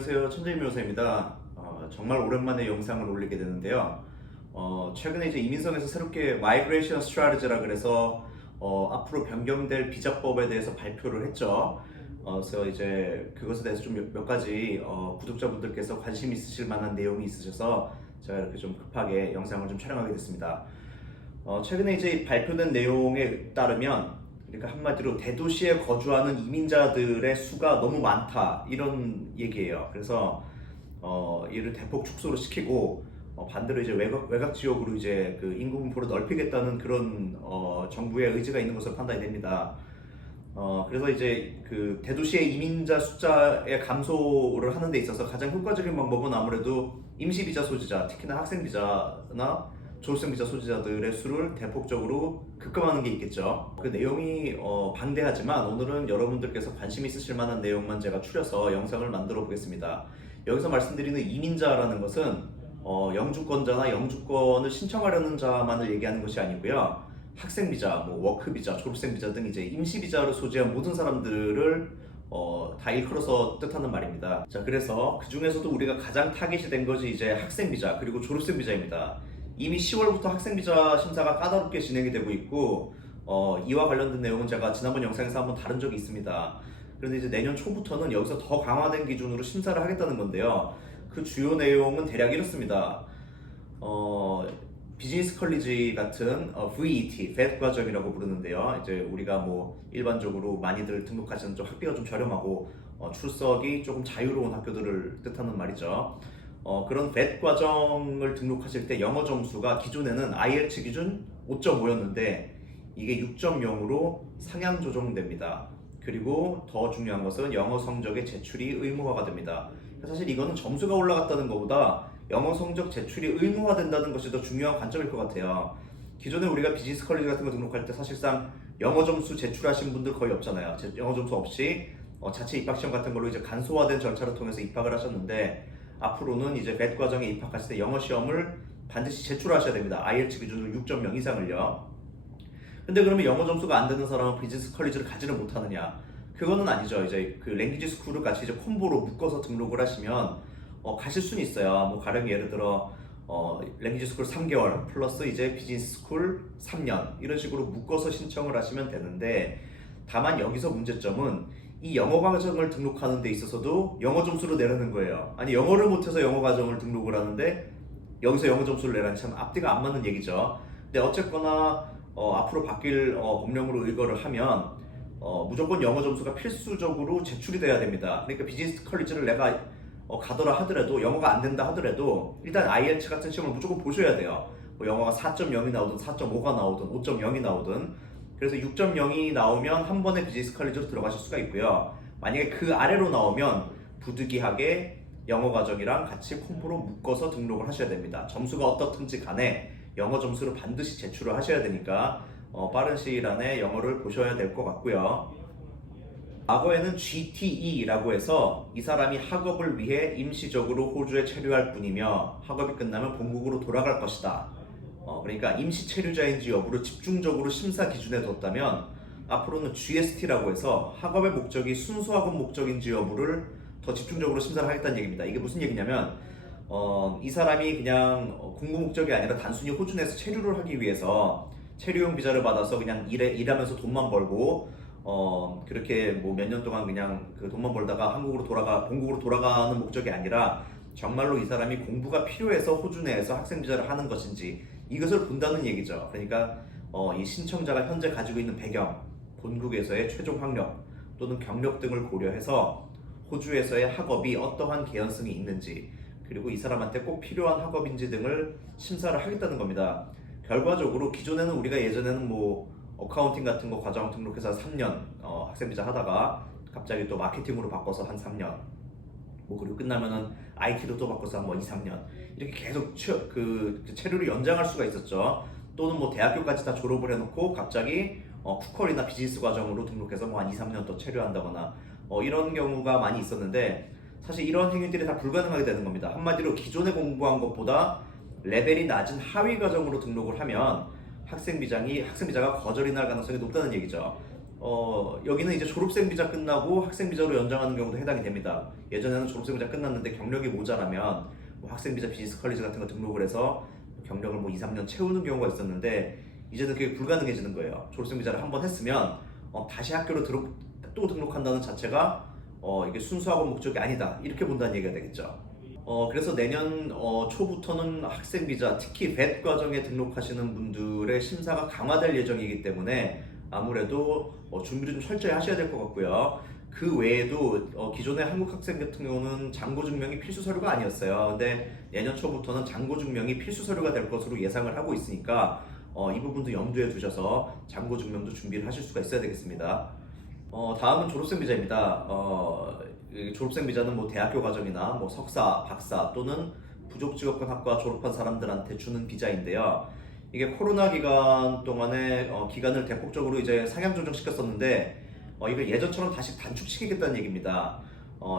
안녕하세요. 천재인 변호사입니다. 정말 오랜만에 영상을 올리게 되는데요. 최근에 이제 이민성에서 새롭게 마이그레이션 스트래티지라 그래서 앞으로 변경될 비자법에 대해서 발표를 했죠. 그래서 이제 그것에 대해서 좀 몇 가지 구독자분들께서 관심 있으실 만한 내용이 있으셔서 제가 이렇게 좀 급하게 영상을 좀 촬영하게 됐습니다. 최근에 이제 발표된 내용에 따르면, 그러니까 한마디로 대도시에 거주하는 이민자들의 수가 너무 많다, 이런 얘기예요. 그래서 이를 대폭 축소를 시키고 반대로 이제 외곽 지역으로 이제 그 인구 분포를 넓히겠다는 그런 정부의 의지가 있는 것으로 판단이 됩니다. 그래서 이제 그 대도시의 이민자 숫자의 감소를 하는 데 있어서 가장 효과적인 방법은 아무래도 임시 비자 소지자, 특히나 학생 비자나 졸업생 비자 소지자들의 수를 대폭적으로 급감하는 게 있겠죠. 그 내용이 방대하지만 오늘은 여러분들께서 관심 있으실 만한 내용만 제가 추려서 영상을 만들어 보겠습니다. 여기서 말씀드리는 이민자라는 것은 영주권자나 영주권을 신청하려는 자만을 얘기하는 것이 아니고요. 학생 비자, 워크 비자, 졸업생 비자 등 이제 임시 비자를 소지한 모든 사람들을 다 일컬어서 뜻하는 말입니다. 자, 그래서 그 중에서도 우리가 가장 타깃이 된 것이 이제 학생 비자 그리고 졸업생 비자입니다. 이미 10월부터 학생 비자 심사가 까다롭게 진행이 되고 있고 이와 관련된 내용은 제가 지난번 영상에서 한번 다룬 적이 있습니다. 그런데 이제 내년 초부터는 여기서 더 강화된 기준으로 심사를 하겠다는 건데요. 그 주요 내용은 대략 이렇습니다. 비즈니스 컬리지 같은 VET, VET 과정이라고 부르는데요. 이제 우리가 뭐 일반적으로 많이들 등록하시는 좀 학비가 좀 저렴하고 출석이 조금 자유로운 학교들을 뜻하는 말이죠. 그런 VET 과정을 등록하실 때 영어 점수가 기존에는 IELTS 기준 5.5였는데 이게 6.0으로 상향 조정됩니다. 그리고 더 중요한 것은 영어 성적의 제출이 의무화가 됩니다. 사실 이거는 점수가 올라갔다는 것보다 영어 성적 제출이 의무화된다는 것이 더 중요한 관점일 것 같아요. 기존에 우리가 비즈니스 컬리지 같은 거 등록할 때 사실상 영어 점수 제출하신 분들 거의 없잖아요. 영어 점수 없이 자체 입학시험 같은 걸로 이제 간소화된 절차를 통해서 입학을 하셨는데 앞으로는 이제 VET 과정에 입학하실 때 영어 시험을 반드시 제출하셔야 됩니다. IELTS 기준으로 6.0 이상을요. 근데 그러면 영어 점수가 안 되는 사람은 비즈니스 컬리지를 가지를 못하느냐? 그거는 아니죠. 이제 그 랭귀지 스쿨을 같이 이제 콤보로 묶어서 등록을 하시면 가실 수는 있어요. 뭐 가령 예를 들어 랭귀지 스쿨 3개월 플러스 이제 비즈니스 스쿨 3년 이런 식으로 묶어서 신청을 하시면 되는데, 다만 여기서 문제점은 이 영어 과정을 등록하는 데 있어서도 영어 점수를 내라는 거예요. 아니, 영어를 못해서 영어 과정을 등록을 하는데 여기서 영어 점수를 내라니 참 앞뒤가 안 맞는 얘기죠. 근데 어쨌거나 앞으로 바뀔 법령으로 의거를 하면 무조건 영어 점수가 필수적으로 제출이 돼야 됩니다. 그러니까 비즈니스 컬리지를 내가 가더라 하더라도, 영어가 안 된다 하더라도 일단 IELTS 같은 시험을 무조건 보셔야 돼요. 뭐 영어가 4.0이 나오든 4.5가 나오든 5.0이 나오든. 그래서 6.0이 나오면 한 번에 비즈니스 컬리지로 들어가실 수가 있고요. 만약에 그 아래로 나오면 부득이하게 영어 과정이랑 같이 콤보로 묶어서 등록을 하셔야 됩니다. 점수가 어떻든지 간에 영어 점수를 반드시 제출을 하셔야 되니까 빠른 시일 안에 영어를 보셔야 될 것 같고요. 과거에는 GTE라고 해서 이 사람이 학업을 위해 임시적으로 호주에 체류할 뿐이며 학업이 끝나면 본국으로 돌아갈 것이다. 그러니까 임시 체류자인지 여부를 집중적으로 심사 기준에 뒀다면 앞으로는 GST라고 해서 학업의 목적이 순수 학업 목적인지 여부를 더 집중적으로 심사를 하겠다는 얘기입니다. 이게 무슨 얘기냐면 이 사람이 그냥 공부 목적이 아니라 단순히 호주 내에서 체류를 하기 위해서 체류용 비자를 받아서 그냥 일하면서 돈만 벌고 그렇게 뭐 몇 년 동안 그냥 그 돈만 벌다가 본국으로 돌아가는 목적이 아니라 정말로 이 사람이 공부가 필요해서 호주 내에서 학생 비자를 하는 것인지 이것을 본다는 얘기죠. 그러니까 이 신청자가 현재 가지고 있는 배경, 본국에서의 최종 학력 또는 경력 등을 고려해서 호주에서의 학업이 어떠한 개연성이 있는지, 그리고 이 사람한테 꼭 필요한 학업인지 등을 심사를 하겠다는 겁니다. 결과적으로 기존에는 우리가 예전에는 뭐 어카운팅 같은 거 과정 등록해서 3년 학생 비자 하다가 갑자기 또 마케팅으로 바꿔서 한 3년, 뭐 그리고 끝나면은 IT로 또 바꿔서 한 뭐 2, 3년 이렇게 계속 체류를 연장할 수가 있었죠. 또는 뭐 대학교까지 다 졸업을 해놓고 갑자기 쿠컬이나 비즈니스 과정으로 등록해서 뭐 한 2, 3년 더 체류한다거나 이런 경우가 많이 있었는데, 사실 이런 행위들이 다 불가능하게 되는 겁니다. 한마디로 기존에 공부한 것보다 레벨이 낮은 하위 과정으로 등록을 하면 학생 비자가 거절이 날 가능성이 높다는 얘기죠. 여기는 이제 졸업생 비자 끝나고 학생 비자로 연장하는 경우도 해당이 됩니다. 예전에는 졸업생 비자 끝났는데 경력이 모자라면 뭐 학생 비자 비즈니스 컬리지 같은 거 등록을 해서 경력을 뭐 2, 3년 채우는 경우가 있었는데 이제는 그게 불가능해지는 거예요. 졸업생 비자를 한번 했으면 다시 학교로 또 등록한다는 자체가 이게 순수하고 목적이 아니다 이렇게 본다는 얘기가 되겠죠. 그래서 내년 초부터는 학생 비자, 특히 벳 과정에 등록하시는 분들의 심사가 강화될 예정이기 때문에 아무래도 준비를 좀 철저히 하셔야 될 것 같고요. 그 외에도 기존의 한국 학생 같은 경우는 장고 증명이 필수 서류가 아니었어요. 근데 내년 초부터는 장고 증명이 필수 서류가 될 것으로 예상을 하고 있으니까 이 부분도 염두에 두셔서 장고 증명도 준비를 하실 수가 있어야 되겠습니다. 다음은 졸업생 비자입니다. 이 졸업생 비자는 뭐 대학교 과정이나 뭐 석사, 박사 또는 부족직업군 학과 졸업한 사람들한테 주는 비자인데요. 이게 코로나 기간 동안에 기간을 대폭적으로 이제 상향 조정시켰었는데 이걸 예전처럼 다시 단축시키겠다는 얘기입니다.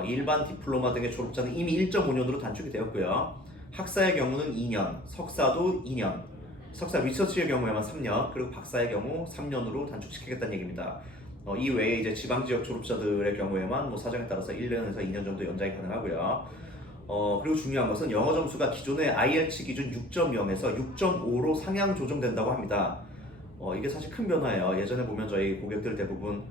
일반 디플로마 등의 졸업자는 이미 1.5년으로 단축이 되었고요. 학사의 경우는 2년, 석사도 2년, 석사 리서치의 경우에만 3년, 그리고 박사의 경우 3년으로 단축시키겠다는 얘기입니다. 이 외에 이제 지방 지역 졸업자들의 경우에만 뭐 사정에 따라서 1년에서 2년 정도 연장이 가능하고요. 그리고 중요한 것은 영어 점수가 기존의 IELTS 기준 6.0에서 6.5로 상향 조정된다고 합니다. 이게 사실 큰 변화예요. 예전에 보면 저희 고객들 대부분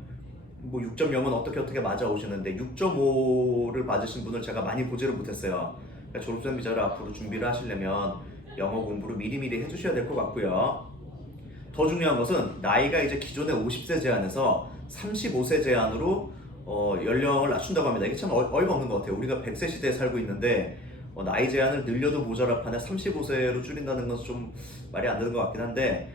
뭐 6.0은 어떻게 맞아오시는데 6.5를 맞으신 분을 제가 많이 보지를 못했어요. 그러니까 졸업생 비자를 앞으로 준비를 하시려면 영어 공부를 미리미리 해주셔야 될 것 같고요. 더 중요한 것은 나이가 이제 기존의 50세 제한에서 35세 제한으로 연령을 낮춘다고 합니다. 이게 참 어이가 없는 것 같아요. 우리가 100세 시대에 살고 있는데 나이 제한을 늘려도 모자랄 판에 35세로 줄인다는 것은 좀 말이 안 되는 것 같긴 한데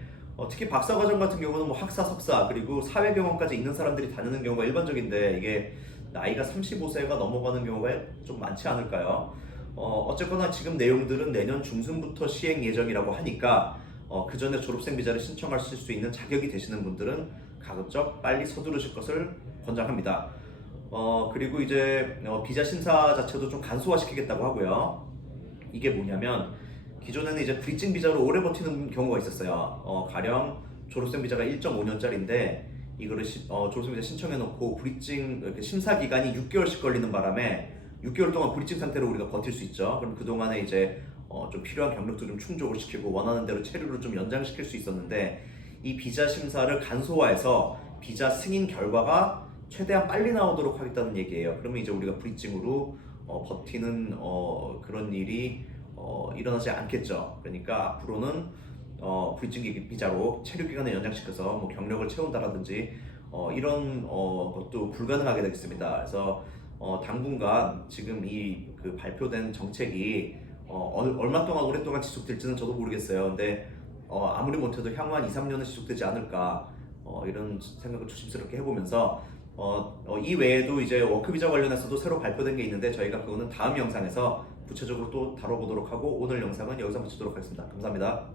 특히 박사과정 같은 경우는 뭐 학사, 석사 그리고 사회 경험까지 있는 사람들이 다니는 경우가 일반적인데 이게 나이가 35세가 넘어가는 경우가 좀 많지 않을까요? 어쨌거나 지금 내용들은 내년 중순부터 시행 예정이라고 하니까 그 전에 졸업생 비자를 신청하실 수 있는 자격이 되시는 분들은 가급적 빨리 서두르실 것을 권장합니다. 그리고 이제 비자 심사 자체도 좀 간소화시키겠다고 하고요. 이게 뭐냐면 기존에는 이제 브리징 비자로 오래 버티는 경우가 있었어요. 가령 졸업생 비자가 1.5년짜리인데 이거를 졸업생 비자 신청해 놓고 브리징 심사 기간이 6개월씩 걸리는 바람에 6개월 동안 브리징 상태로 우리가 버틸 수 있죠. 그럼 그동안에 이제 좀 필요한 경력도 좀 충족을 시키고 원하는 대로 체류를 좀 연장시킬 수 있었는데 이 비자 심사를 간소화해서 비자 승인 결과가 최대한 빨리 나오도록 하겠다는 얘기예요. 그러면 이제 우리가 브리징으로 버티는 그런 일이 일어나지 않겠죠. 그러니까 앞으로는 브리징 비자로 체류 기간을 연장시켜서 뭐 경력을 채운다라든지 이런 것도 불가능하게 되겠습니다. 그래서 당분간 지금 이 그 발표된 정책이 얼마 동안 오랫동안 지속될지는 저도 모르겠어요. 근데 아무리 못해도 향후 한 2, 3년은 지속되지 않을까 이런 생각을 조심스럽게 해보면서 이 외에도 이제 워크비자 관련해서도 새로 발표된 게 있는데 저희가 그거는 다음 영상에서 구체적으로 또 다뤄보도록 하고 오늘 영상은 여기서 마치도록 하겠습니다. 감사합니다.